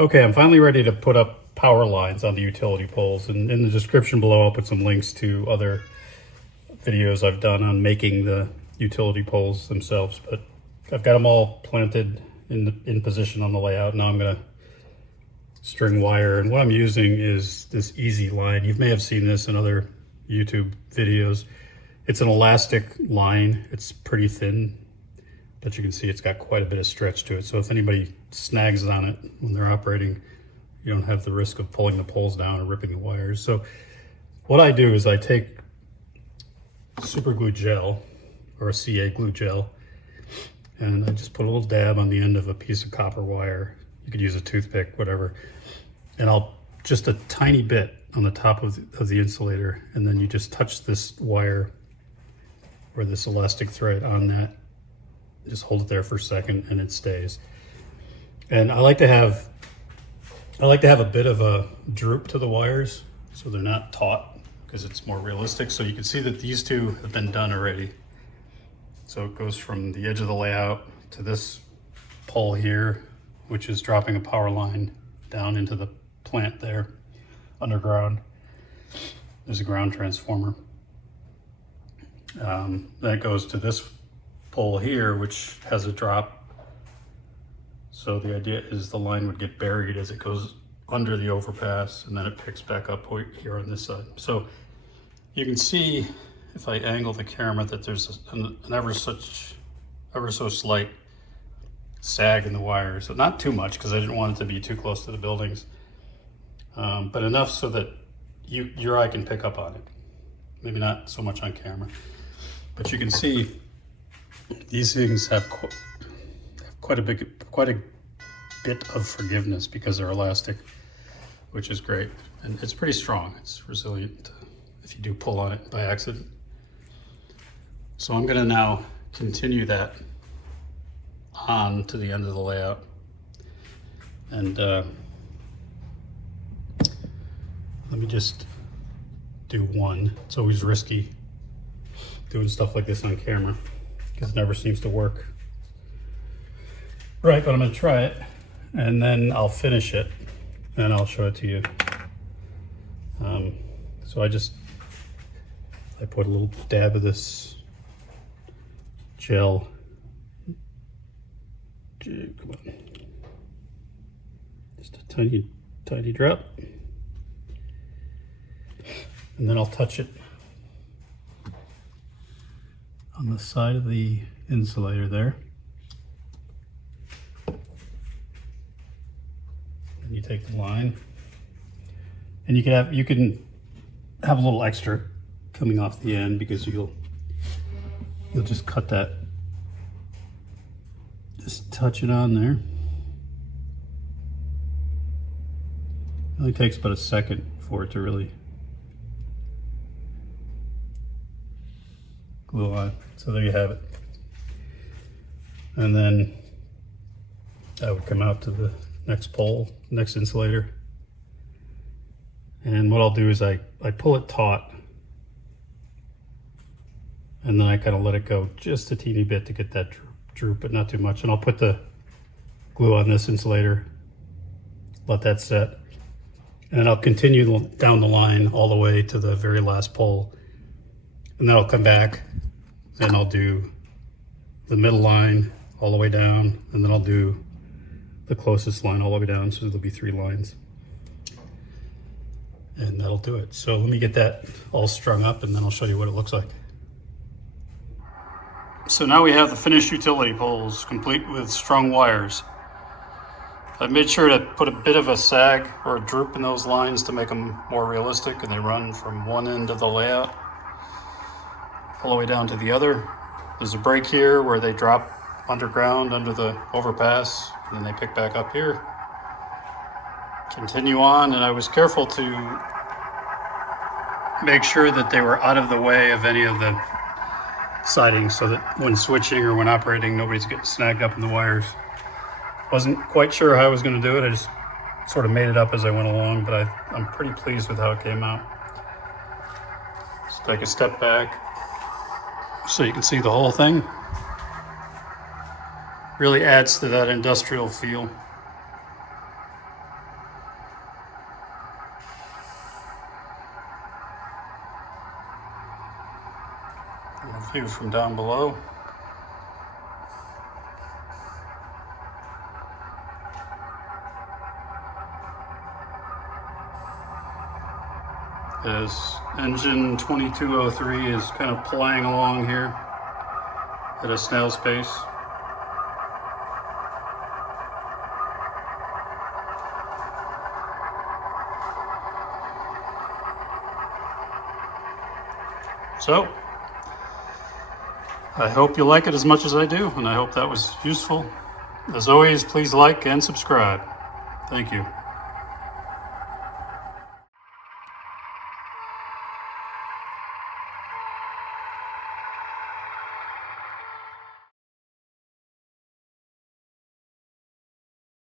Okay, I'm finally ready to put up power lines on the utility poles, and in the description below I'll put some links to other videos I've done on making the utility poles themselves. But I've got them all planted in position on the layout. Now I'm going to string wire, and what I'm using is this Easy Line. You may have seen this in other YouTube videos. It's an elastic line. It's pretty thin, but you can see it's got quite a bit of stretch to it. So if anybody snags on it when they're operating, you don't have the risk of pulling the poles down or ripping the wires. So what I do is I take super glue gel or a CA glue gel, and I just put a little dab on the end of a piece of copper wire. You could use a toothpick, whatever. And I'll just a tiny bit on the top of the insulator, and then you just touch this wire or this elastic thread on that. Just hold it there for a second and it stays. And I like to have a bit of a droop to the wires so they're not taut, because it's more realistic. So you can see that these two have been done already. So it goes from the edge of the layout to this pole here, which is dropping a power line down into the plant there underground. There's a ground transformer. Then it goes to this pole here, which has a drop. So the idea is the line would get buried as it goes under the overpass, and then it picks back up here on this side. So you can see, if I angle the camera, that there's an ever so slight sag in the wire. So not too much, because I didn't want it to be too close to the buildings, but enough so that your eye can pick up on it. Maybe not so much on camera, but you can see these things have quite a bit of forgiveness because they're elastic, which is great. And it's pretty strong. It's resilient if you do pull on it by accident. So I'm gonna now continue that on to the end of the layout. And let me just do one. It's always risky doing stuff like this on camera because it never seems to work. Right, but I'm gonna try it, and then I'll finish it, and I'll show it to you. So I put a little dab of this gel. Come on. Just a tiny drop. And then I'll touch it on the side of the insulator there. And you take the line, and you can have a little extra coming off the end, because you'll just cut that. Just touch it on there. It only takes about a second for it to really glue on. So there you have it. And then that would come out to the next pole, next insulator. And what I'll do is I pull it taut, and then I kind of let it go just a teeny bit to get that droop, but not too much. And I'll put the glue on this insulator, let that set, and I'll continue down the line all the way to the very last pole. And then I'll come back and I'll do the middle line all the way down, and then I'll do the closest line all the way down, so there'll be 3 lines. And that'll do it. So let me get that all strung up, and then I'll show you what it looks like. So now we have the finished utility poles, complete with strung wires. I've made sure to put a bit of a sag or a droop in those lines to make them more realistic, and they run from one end of the layout all the way down to the other. There's a break here where they drop underground under the overpass, and then they pick back up here. Continue on, and I was careful to make sure that they were out of the way of any of the sidings, so that when switching or when operating, nobody's getting snagged up in the wires. Wasn't quite sure how I was going to do it. I just sort of made it up as I went along, but I'm pretty pleased with how it came out. Let's take a step back so you can see the whole thing. Really adds to that industrial feel. A view from down below. As engine 2203 is kind of plying along here at a snail's pace. So, I hope you like it as much as I do, and I hope that was useful. As always, please like and subscribe. Thank you.